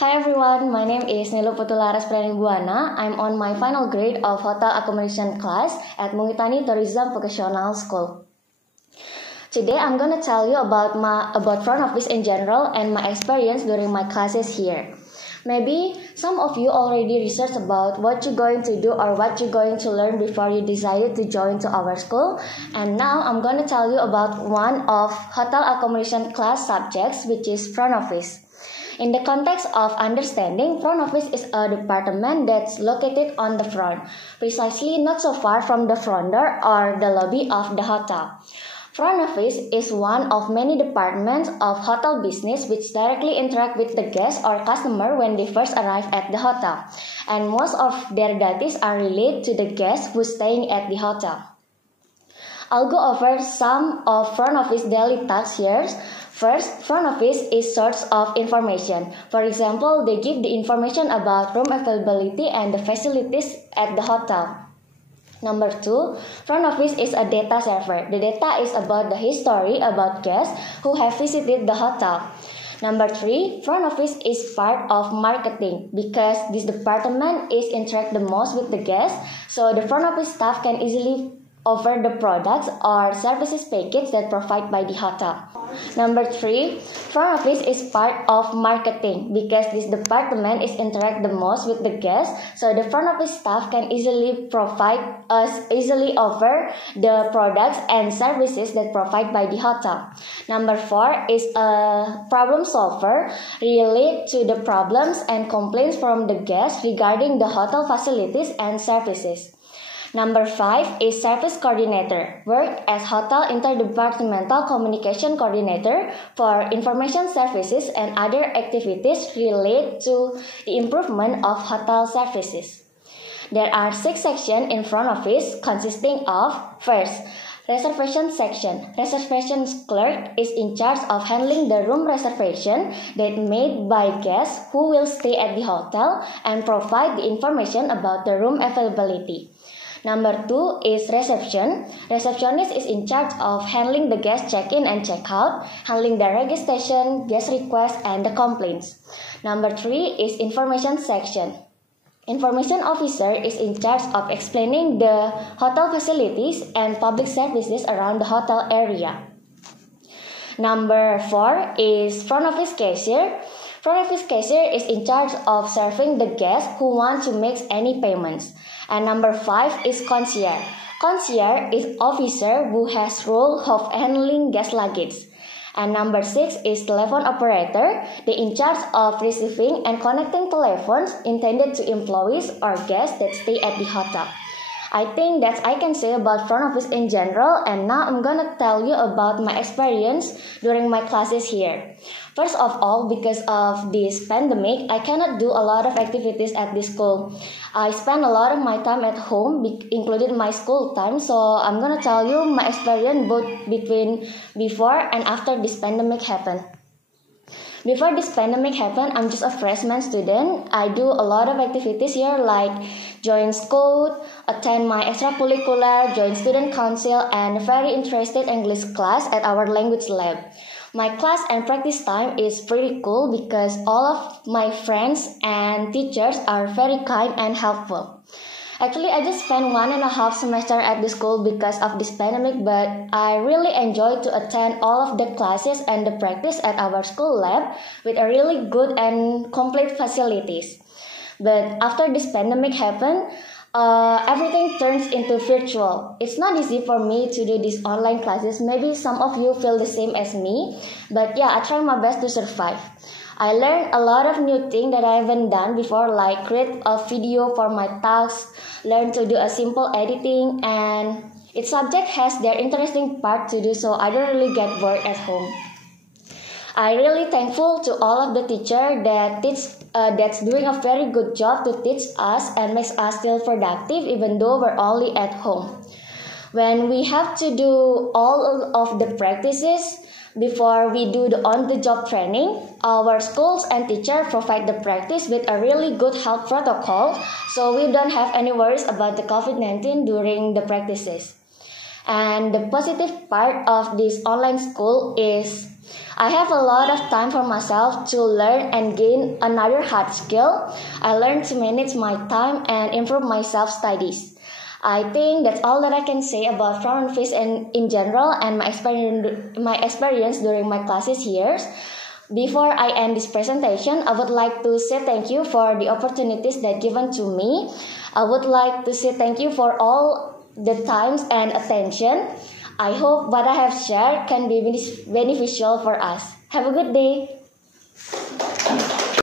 Hi everyone, my name is Nilu Putularas Pranibuana. I'm on my final grade of Hotel Accommodation class at Mungitani Tourism Vocational School. Today I'm gonna tell you about front office in general and my experience during my classes here. Maybe some of you already researched about what you're going to do or what you're going to learn before you decided to join to our school. And now I'm gonna tell you about one of hotel accommodation class subjects, which is front office. In the context of understanding, front office is a department that's located on the front, precisely not so far from the front door or the lobby of the hotel. Front office is one of many departments of hotel business which directly interact with the guest or customer when they first arrive at the hotel, and most of their duties are related to the guests who's staying at the hotel. I'll go over some of front office daily tasks here. First, front office is source of information. For example, they give the information about room availability and the facilities at the hotel. Number 2, front office is a data server. The data is about the history about guests who have visited the hotel. Number 3, front office is part of marketing because this department is interact the most with the guests, so the front office staff can easily offer the products or services package that provided by the hotel. Number 3, front office is part of marketing because this department is interact the most with the guests, so the front office staff can easily offer the products and services that provided by the hotel. Number 4 is a problem solver, relate to the problems and complaints from the guests regarding the hotel facilities and services. Number 5 is Service Coordinator, work as Hotel Interdepartmental Communication Coordinator for information services and other activities related to the improvement of hotel services. There are 6 sections in front office consisting of, first, reservation section. Reservation clerk is in charge of handling the room reservation that made by guests who will stay at the hotel and provide the information about the room availability. Number 2 is reception. Receptionist is in charge of handling the guest check-in and check-out, handling the registration, guest requests, and the complaints. Number 3 is information section. Information officer is in charge of explaining the hotel facilities and public services around the hotel area. Number 4 is front office cashier. Front office cashier is in charge of serving the guests who want to make any payments. And number 5 is concierge. Concierge is officer who has role of handling guest luggage. And number 6 is telephone operator. They in charge of receiving and connecting telephones intended to employees or guests that stay at the hotel. I think that I can say about front office in general, and now I'm gonna tell you about my experience during my classes here. First of all, because of this pandemic, I cannot do a lot of activities at this school. I spend a lot of my time at home, including my school time, so I'm gonna tell you my experience both between before and after this pandemic happened. Before this pandemic happened, I'm just a freshman student. I do a lot of activities here like join school, attend my extracurricular, join student council, and very interested English class at our language lab. My class and practice time is pretty cool because all of my friends and teachers are very kind and helpful. Actually, I just spent 1.5 semester at the school because of this pandemic, but I really enjoyed to attend all of the classes and the practice at our school lab with a really good and complete facilities. But after this pandemic happened, everything turns into virtual. It's not easy for me to do these online classes. Maybe some of you feel the same as me, but yeah, I try my best to survive. I learned a lot of new things that I haven't done before, like create a video for my tasks, learn to do a simple editing, and each subject has their interesting part to do, so I don't really get bored at home. I'm really thankful to all of the teachers that's doing a very good job to teach us and makes us still productive even though we're only at home. When we have to do all of the practices before we do the on-the-job training, our schools and teachers provide the practice with a really good health protocol, so we don't have any worries about the COVID-19 during the practices. And the positive part of this online school is I have a lot of time for myself to learn and gain another hard skill. I learned to manage my time and improve my self-studies. I think that's all that I can say about foreign fish and in general and my experience during my classes here. Before I end this presentation, I would like to say thank you for the opportunities that given to me. I would like to say thank you for all the times and attention. I hope what I have shared can be beneficial for us. Have a good day.